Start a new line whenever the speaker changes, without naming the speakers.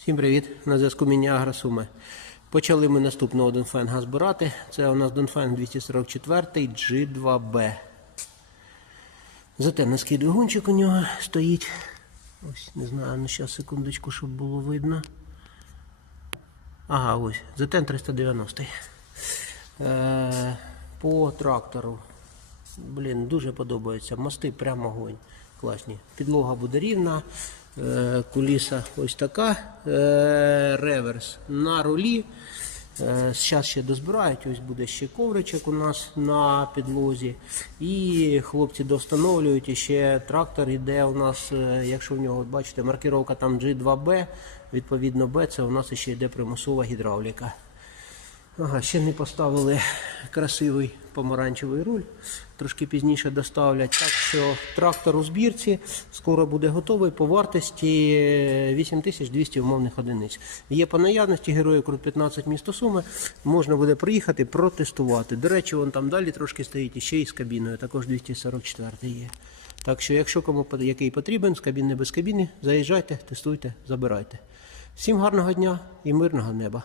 Всім привіт! На зв'язку Міні Суми. Почали ми наступного Донфенга збирати. Це у нас Донфенг 244 G2B. Затемницький двигунчик у нього стоїть. Ось, не знаю, ну зараз секундочку, щоб було видно. Ага, ось, ZTN 390. Е, по трактору. Блін, дуже подобається. Мости прямо огонь. Класні. Підлога буде рівна. Е, куліса ось така. Е, реверс на рулі. Зараз ще дозбирають, ось буде ще ковричок у нас на підлозі. І хлопці достановлюють ще трактор іде у нас, е, якщо в нього, бачите, маркировка там G2B, відповідно B, це у нас ще йде примусова гідравліка. Ага, ще не поставили красивий помаранчевий руль. Трошки пізніше доставлять. Так що трактор у збірці скоро буде готовий по вартості е, 8200 умовних одиниць. Є по наявності героїв Крут 15 місто Суми. Можна буде приїхати протестувати. До речі, вон там далі трошки стоїть і ще й з кабіною. Також 244 є. Так що, якщо кому який потрібен, з кабіни без кабіни, заїжджайте, тестуйте, забирайте. Всім гарного дня і мирного неба!